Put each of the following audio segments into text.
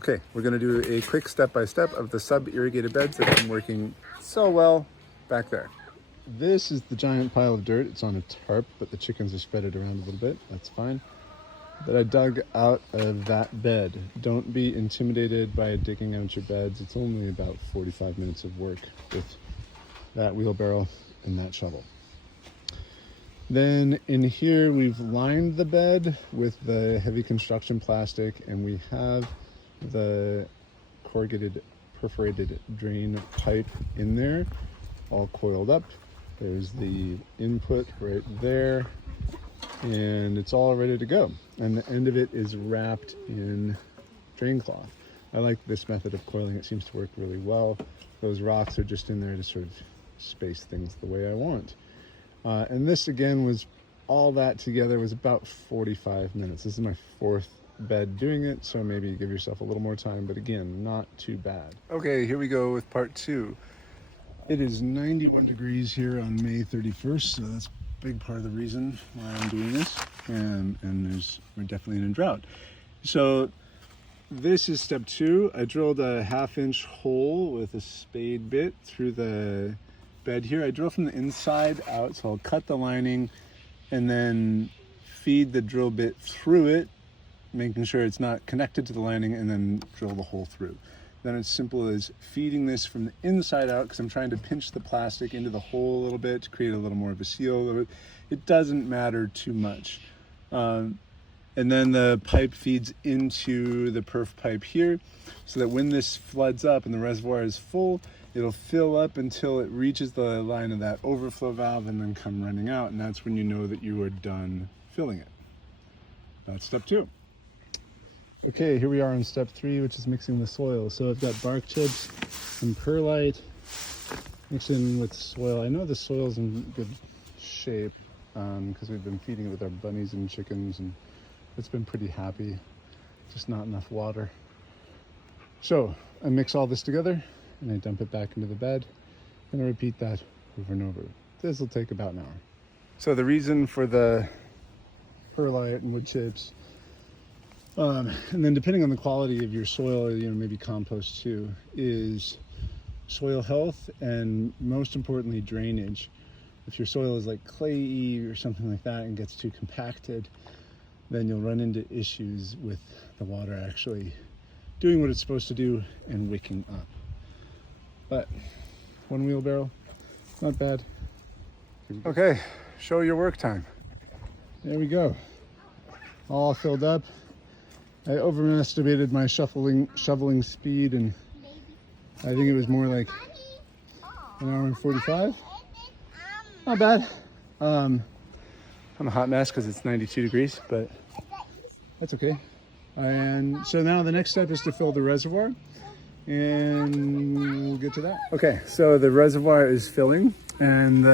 Okay, we're gonna do a quick step-by-step of the sub-irrigated beds that have been working so well back there. This is the giant pile of dirt. It's on a tarp, but the chickens are spread it around a little bit. That's fine. That I dug out of that bed. Don't be intimidated by digging out your beds. It's only about 45 minutes of work with that wheelbarrow and that shovel. Then in here, we've lined the bed with the heavy construction plastic, and we have the corrugated perforated drain pipe in there, all coiled up. There's the input right there, and it's all ready to go. And the end of it is wrapped in drain cloth. I like this method of coiling. It seems to work really well. Those rocks are just in there to sort of space things the way I want. And this again was all that together was about 45 minutes. This is my fourth bed doing it, so maybe give yourself a little more time, but again, not too bad. Okay, here we go with part two. It is 91 degrees here on May 31st, so that's a big part of the reason why I'm doing this. And we're definitely in a drought. So this is step two. I drilled a 1/2-inch hole with a spade bit through the bed here. I drill from the inside out, so I'll cut the lining and then feed the drill bit through it, making sure it's not connected to the lining, and then drill the hole through. Then it's simple as feeding this from the inside out, because I'm trying to pinch the plastic into the hole a little bit to create a little more of a seal. It doesn't matter too much. And then the pipe feeds into the perf pipe here, so that when this floods up and the reservoir is full, it'll fill up until it reaches the line of that overflow valve and then come running out. And that's when you know that you are done filling it. That's step two. Okay, here we are on step three, which is mixing the soil. So I've got bark chips and perlite mixed in with soil. I know the soil's in good shape because we've been feeding it with our bunnies and chickens, and it's been pretty happy, just not enough water. So I mix all this together and I dump it back into the bed, and I repeat that over and over. This will take about an hour. So the reason for the perlite and wood chips, and then depending on the quality of your soil, maybe compost too, is soil health and most importantly drainage. If your soil is like clayey or something like that and gets too compacted, then you'll run into issues with the water actually doing what it's supposed to do and wicking up. But one wheelbarrow, not bad. Okay, show your work time. There we go. All filled up. I overestimated my shoveling speed, and I think it was more like an hour and 45. Not bad. I'm a hot mess because it's 92 degrees, but that's okay. And so now the next step is to fill the reservoir, and we'll get to that. Okay, so the reservoir is filling, and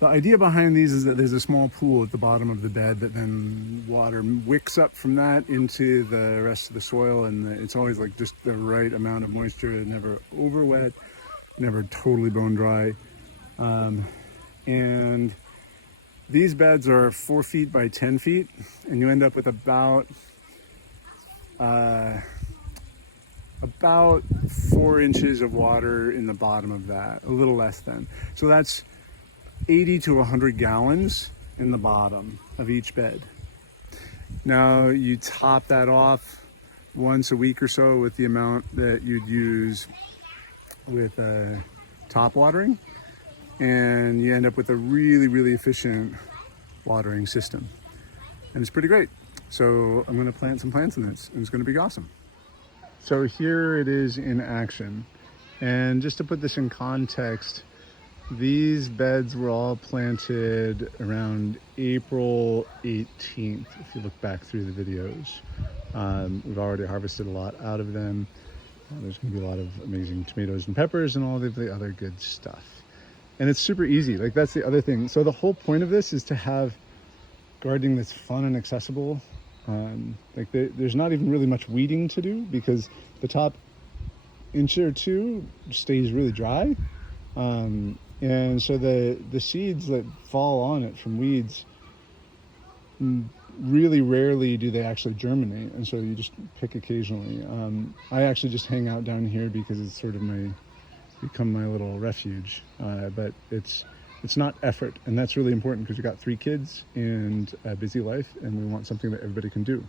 the idea behind these is that there's a small pool at the bottom of the bed that then water wicks up from that into the rest of the soil, and it's always like just the right amount of moisture, never over wet, never totally bone dry. And these beds are 4 feet by 10 feet, and you end up with about 4 inches of water in the bottom of that, a little less than. So that's 80 to 100 gallons in the bottom of each bed. Now you top that off once a week or so with the amount that you'd use with top watering, and you end up with a really, really efficient watering system. And it's pretty great. So I'm gonna plant some plants in this, and it's gonna be awesome. So here it is in action. And just to put this in context, these beds were all planted around April 18th, if you look back through the videos. We've already harvested a lot out of them. There's gonna be a lot of amazing tomatoes and peppers and all of the other good stuff. And it's super easy, like that's the other thing. So the whole point of this is to have gardening that's fun and accessible. There's not even really much weeding to do because the top inch or two stays really dry. And so the seeds that fall on it from weeds really rarely do they actually germinate, and so you just pick occasionally. I actually just hang out down here because it's sort of become my little refuge. But it's not effort, and that's really important because we've got 3 kids and a busy life, and we want something that everybody can do.